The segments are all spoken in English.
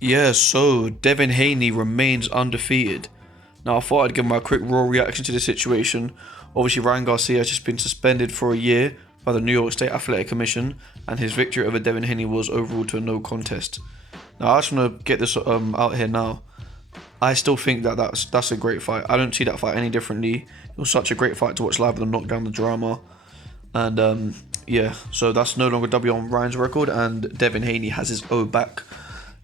Yeah, so Devin Haney remains undefeated. Now, I thought I'd give my quick raw reaction to the situation. Obviously, Ryan Garcia has just been suspended for a year by the New York State Athletic Commission, and his victory over Devin Haney was overruled to a no contest. Now, I just want to get this out here now. I still think that that's a great fight. I don't see that fight any differently. It was such a great fight to watch live with the knockdown, the drama, and yeah. So that's no longer W on Ryan's record, and Devin Haney has his O back.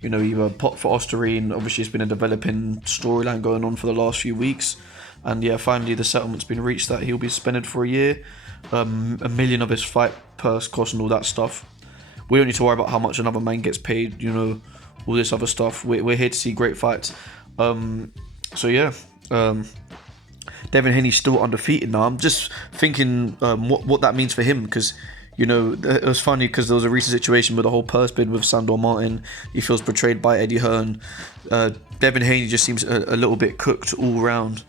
You know, he popped for Osterine. Obviously, it's been a developing storyline going on for the last few weeks. And yeah, finally the settlement's been reached that he'll be suspended for a year. $1 million of his fight purse cost and all that stuff. We don't need to worry about how much another man gets paid, you know, all this other stuff. We're here to see great fights. So yeah, Devin Haney's still undefeated now. I'm just thinking what that means for him, because you know, it was funny because there was a recent situation with the whole purse bid with Sandor Martin. He feels betrayed by Eddie Hearn. Devin Haney just seems a little bit cooked all round.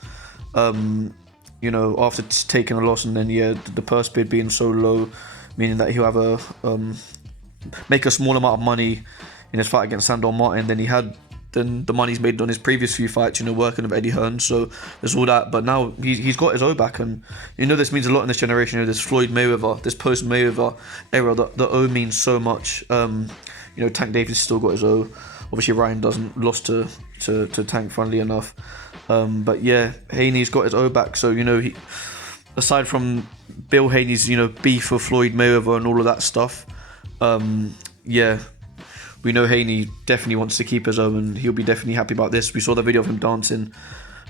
You know, after taking a loss, and then yeah, the purse bid being so low, meaning that he'll have make a small amount of money in his fight against Sandor Martin than he had than the money he's made on his previous few fights, you know, working with Eddie Hearn. So there's all that, but now he's got his O back, and you know this means a lot in this generation. You know, this Floyd Mayweather, this post Mayweather era, the O means so much. You know, Tank Davis still got his O. Obviously Ryan doesn't, lost to Tank, funnily enough. But yeah, Haney's got his O back. So you know, he, aside from Bill Haney's, you know, beef with Floyd Mayweather and all of that stuff, yeah, we know Haney definitely wants to keep his own, and he'll be definitely happy about this. We saw the video of him dancing,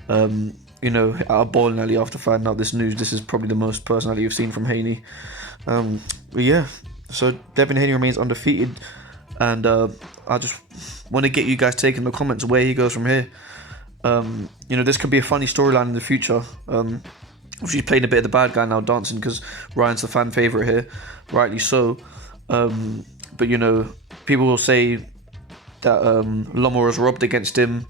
you know, at a bowling alley after finding out this news. This is probably the most personality you've seen from Haney. But yeah, so Devin Haney remains undefeated, and I just want to get you guys taking the comments where he goes from here. You know, this could be a funny storyline in the future. She's playing a bit of the bad guy now, dancing, because Ryan's the fan favourite here, rightly so. But you know, people will say that Loma was robbed against him.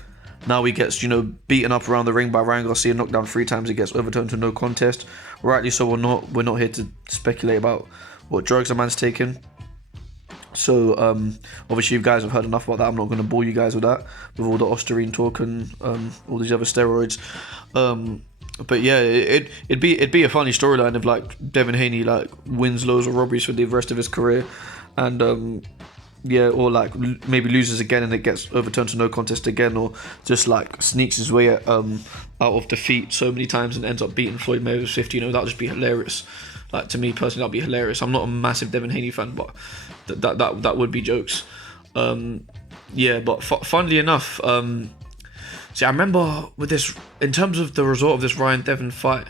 Now he gets, you know, beaten up around the ring by Ryan Garcia, knocked down 3 times. He gets overturned to no contest. Rightly so. We're not here to speculate about what drugs a man's taking. So obviously you guys have heard enough about that. I'm not going to bore you guys with that, with all the Osterine talk and all these other steroids. But yeah, it'd be a funny storyline if like Devin Haney like wins loads of robberies for the rest of his career, and yeah, or like maybe loses again and it gets overturned to no contest again, or just like sneaks his way out of defeat so many times and ends up beating Floyd Mayweather 50. You know, that'd just be hilarious. Like, to me personally, that'd be hilarious. I'm not a massive Devin Haney fan, but that would be jokes. Yeah, but funnily enough, see, I remember with this, in terms of the result of this Ryan Devin fight,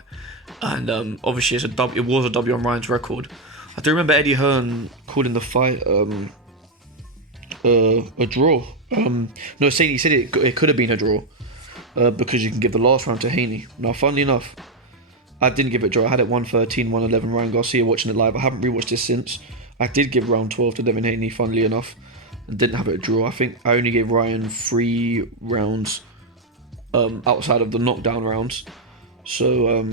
and obviously it was a W on Ryan's record. I do remember Eddie Hearn calling the fight a draw. No, saying he said it could have been a draw because you can give the last round to Haney. Now, funnily enough, I didn't give it a draw. I had it 113, 111 Ryan Garcia watching it live. I haven't rewatched this since. I did give round 12 to Devin Haney, funnily enough, and didn't have it a draw. I think I only gave Ryan 3 rounds outside of the knockdown rounds. So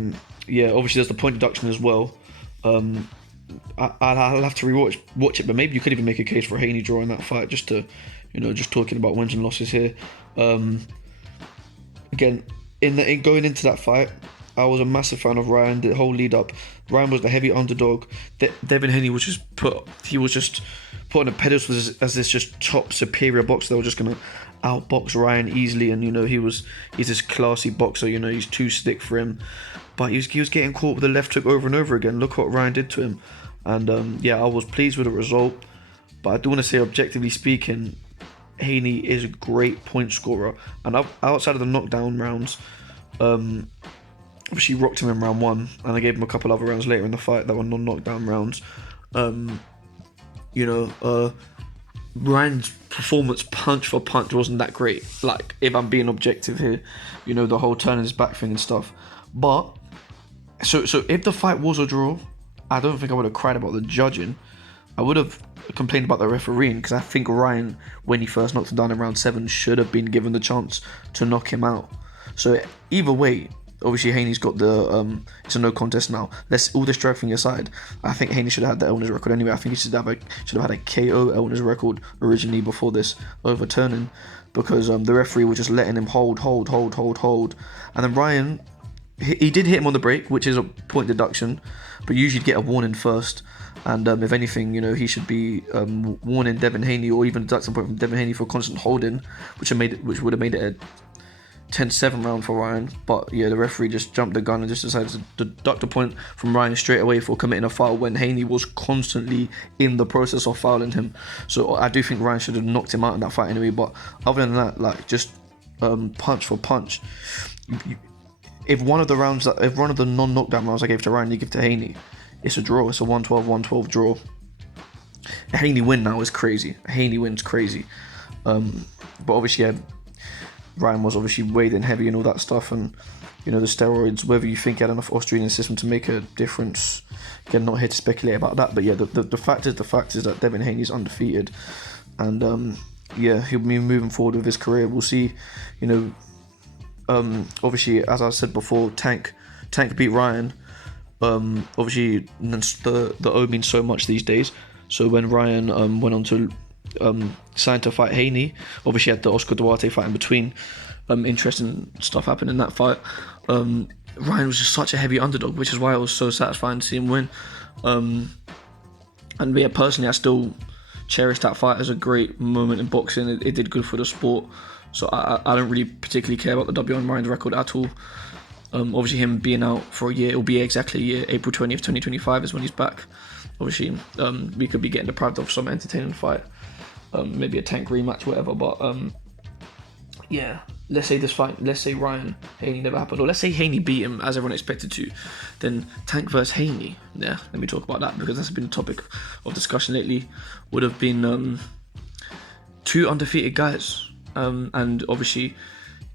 yeah, obviously there's the point deduction as well. I'll have to watch it, but maybe you could even make a case for Haney drawing that fight, just to, you know, just talking about wins and losses here. Again, in going into that fight, I was a massive fan of Ryan. The whole lead up, Ryan was the heavy underdog. Devin Haney was just put on a pedestal as this just top superior boxer that was just gonna outbox Ryan easily, and you know he's this classy boxer. You know, he's too slick for him, but he was getting caught with the left hook over and over again. Look what Ryan did to him, and yeah, I was pleased with the result. But I do want to say, objectively speaking, Haney is a great point scorer, and outside of the knockdown rounds, obviously rocked him in round 1, and I gave him a couple other rounds later in the fight that were non-knockdown rounds. You know, Ryan's performance punch for punch wasn't that great, like, if I'm being objective here, you know, the whole turning his back thing and stuff. But so if the fight was a draw, I don't think I would have cried about the judging. I would have complained about the refereeing, because I think Ryan, when he first knocked him down in round 7, should have been given the chance to knock him out. So either way, obviously Haney's got the it's a no contest now. Let's all this drag thing aside. I think Haney should have had the Elner's record anyway. I think he should have had a KO Elner's record originally before this overturning, because the referee was just letting him hold, and then Ryan, he did hit him on the break, which is a point deduction, but usually you'd get a warning first. And if anything, he should be warning Devin Haney, or even deduct some point from Devin Haney for constant holding, which would have made it a 10-7 round for Ryan. But yeah, the referee just jumped the gun and just decided to deduct a point from Ryan straight away for committing a foul when Haney was constantly in the process of fouling him. So I do think Ryan should have knocked him out in that fight anyway. But other than that, like, just punch for punch. If one of the non-knockdown rounds I gave to Ryan, you give to Haney, it's a draw. It's a 112 draw. A Haney win now is crazy. A Haney win's crazy. But obviously, yeah, Ryan was obviously weighed in heavy and all that stuff, and the steroids. Whether you think he had enough Australian system to make a difference, again, not here to speculate about that. But yeah, the fact is that Devin Haney's undefeated, and yeah, he'll be moving forward with his career. We'll see. Obviously, as I said before, Tank beat Ryan. Obviously, the O means so much these days. So when Ryan went on to sign to fight Haney, obviously had the Oscar Duarte fight in between. Interesting stuff happened in that fight. Ryan was just such a heavy underdog, which is why it was so satisfying to see him win. And yeah, personally, I still cherish that fight as a great moment in boxing. It did good for the sport. So I don't really particularly care about the W on Ryan's record at all. Obviously, him being out for a year, it'll be exactly a year. April 20th, 2025 is when he's back. Obviously, we could be getting deprived of some entertaining fight. Maybe a Tank rematch, whatever. But yeah, let's say Ryan Haney never happened, or let's say Haney beat him as everyone expected to, then Tank versus Haney. Yeah, let me talk about that, because that's been a topic of discussion lately. Would have been two undefeated guys, and obviously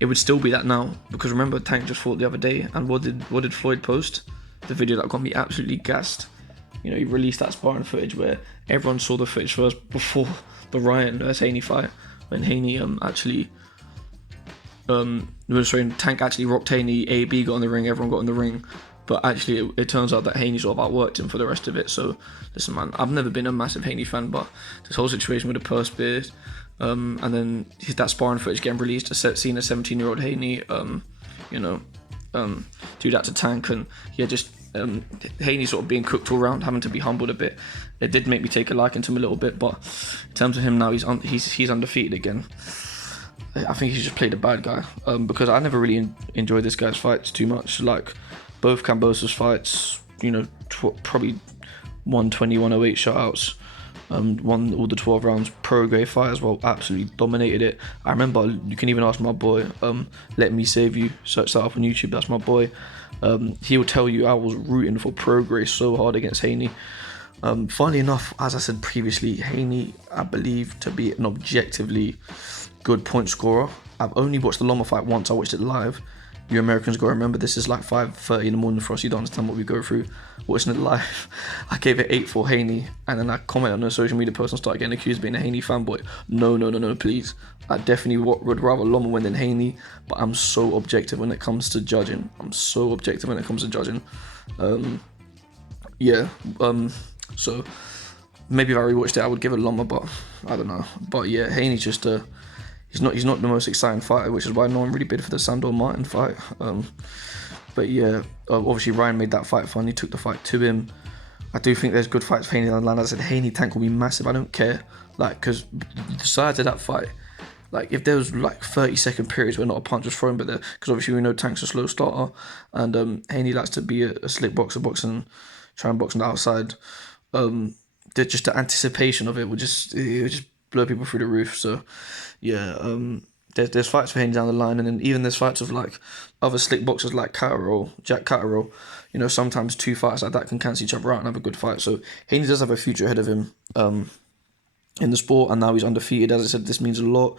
it would still be that now, because remember, Tank just fought the other day, and what did Floyd post? The video that got me absolutely gassed. He released that sparring footage where everyone saw the footage first before the Ryan vs Haney fight, when Haney Tank actually rocked Haney. AB got in the ring, everyone got in the ring, but actually it turns out that Haney sort of outworked him for the rest of it. So listen, man, I've never been a massive Haney fan, but this whole situation with the purse beard, and then that sparring footage getting released, seeing a 17-year-old Haney, do that to Tank, and yeah, just Haney sort of being cooked all around, having to be humbled a bit. It did make me take a liking to him a little bit, but in terms of him now, he's undefeated again. I think he's just played a bad guy, because I never really enjoyed this guy's fights too much. Like both Cambosa's fights, probably 120, 108 shutouts. Won all the 12 rounds. Pro grade fight as well, absolutely dominated it. I remember, you can even ask my boy, Let Me Save You, search that up on YouTube, that's my boy. He will tell you I was rooting for Pro grade so hard against Haney. Funnily enough, as I said previously, Haney, I believe to be an objectively good point scorer. I've only watched the Loma fight once. I watched it live. You Americans gotta remember, this is like 5:30 in the morning for us. You don't understand what we go through watching it live. I gave it 8 for Haney, and then I commented on a social media post and started getting accused of being a Haney fanboy. No, please. I definitely would rather Loma win than Haney, but I'm so objective when it comes to judging. So maybe if I rewatched it, I would give it Loma, but I don't know. But yeah, Haney's just he's not the most exciting fighter, which is why no one really bid for the Sandor Martin fight. But yeah, obviously Ryan made that fight fun. He took the fight to him. I do think there's good fights for Haney on the line. As I said, Haney Tank will be massive. I don't care, because the sides of that fight, if there was 30-second periods where not a punch was thrown, but there, because obviously we know Tank's a slow starter, and Haney likes to be a slick boxer, try and box on the outside. Just the anticipation of it would just blow people through the roof. So yeah, there's fights for Haney down the line, and then even there's fights of other slick boxers like Jack Catterall. Sometimes two fights like that can cancel each other out and have a good fight. So Haney does have a future ahead of him in the sport, and now he's undefeated. As I said, this means a lot.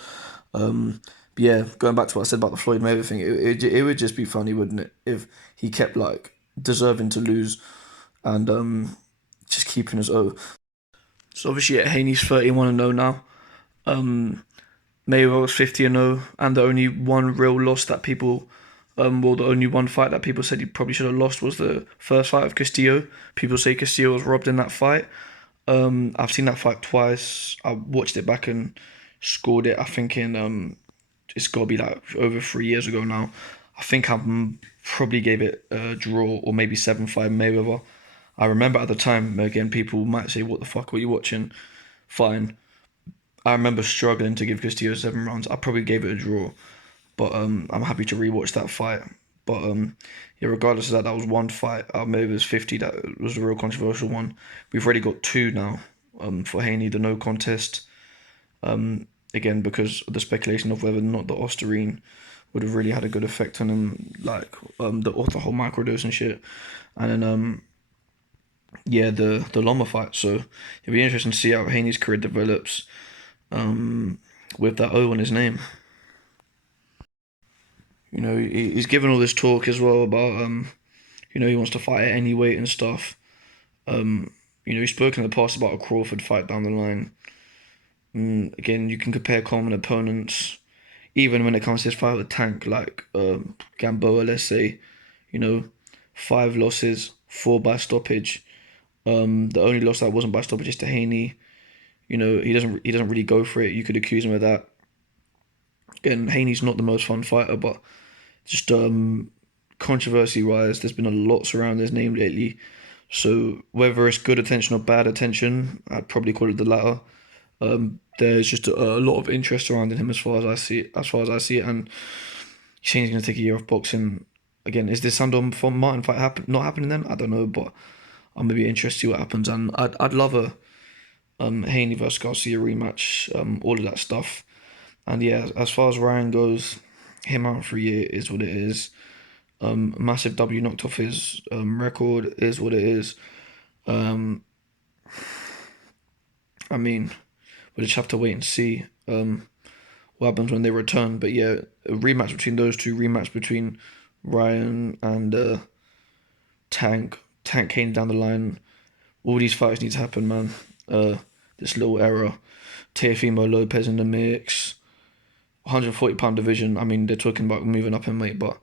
But yeah, going back to what I said about the Floyd Mayweather thing, it would just be funny, wouldn't it, if he kept deserving to lose and just keeping his O. So obviously, yeah, Haney's 31-0 now. Mayweather was 50-0, and the only one real loss that people Well, the only one fight that people said he probably should have lost was the first fight of Castillo. People say Castillo was robbed in that fight. I've seen that fight twice. I watched it back and scored it. I think in it's got to be like over 3 years ago now. I think probably gave it a draw or maybe 7-5 Mayweather. I remember at the time, again, people might say, what the fuck were you watching? Fine. I remember struggling to give Castillo 7 rounds. I probably gave it a draw, but I'm happy to rewatch that fight. But yeah, regardless of that, that was one fight. Mayweather's 50. That was a real controversial one. We've already got two now. For Haney, the no contest. Again, because of the speculation of whether or not the Osterine would have really had a good effect on him, like the whole microdose and shit. And then yeah, the Loma fight. So it'll be interesting to see how Haney's career develops with that O on his name. You know, he's given all this talk as well about you know, he wants to fight at any weight and stuff. You know, he's spoken in the past about a Crawford fight down the line. Again, you can compare common opponents, even when it comes to his fight with Tank, like Gamboa, let's say. You know, 5 losses, 4 by stoppage. The only loss that wasn't by stoppage is to Haney. You know, he doesn't really go for it. You could accuse him of that. Again, Haney's not the most fun fighter, but just controversy wise, there's been a lot surrounding his name lately. So whether it's good attention or bad attention, I'd probably call it the latter. There's just a lot of interest surrounding him as far as I see it. And he's saying he's going to take a year off boxing. Again, is this Sandor from Martin fight not happening then? I don't know, but I'm gonna be interested to see what happens. And I'd love a Haney versus Garcia rematch. All of that stuff. And yeah, as far as Ryan goes, him out for a year is what it is. Massive W knocked off his record is what it is. I mean, we'll just have to wait and see what happens when they return. But yeah, a rematch between those two, rematch between Ryan and Tank Haney down the line. All these fights need to happen, man. This little era. Teofimo Lopez in the mix. 140-pound division. I mean, they're talking about moving up in weight, but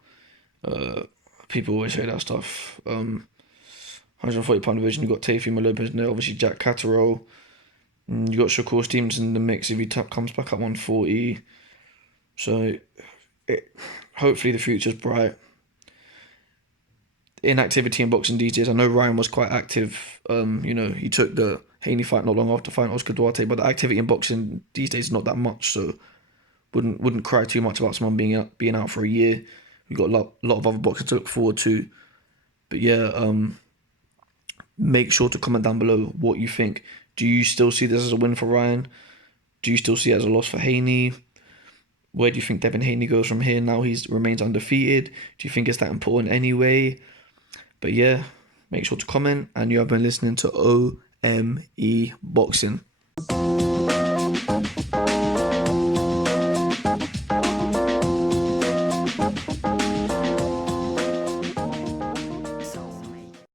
people always say that stuff. 140-pound division. You got Teofimo Lopez in there. Obviously, Jack Catterall. You got Shakur Stevenson in the mix if he comes back at 140. So, hopefully the future's bright. Inactivity in boxing these days. I know Ryan was quite active. You know, he took the Haney fight not long after fighting Oscar Duarte, but the activity in boxing these days is not that much. So, wouldn't cry too much about someone being out for a year. We've got a lot of other boxers to look forward to. But yeah, make sure to comment down below what you think. Do you still see this as a win for Ryan? Do you still see it as a loss for Haney? Where do you think Devin Haney goes from here now he remains undefeated? Do you think it's that important anyway? But yeah, make sure to comment. And you have been listening to O.M.E. Boxing.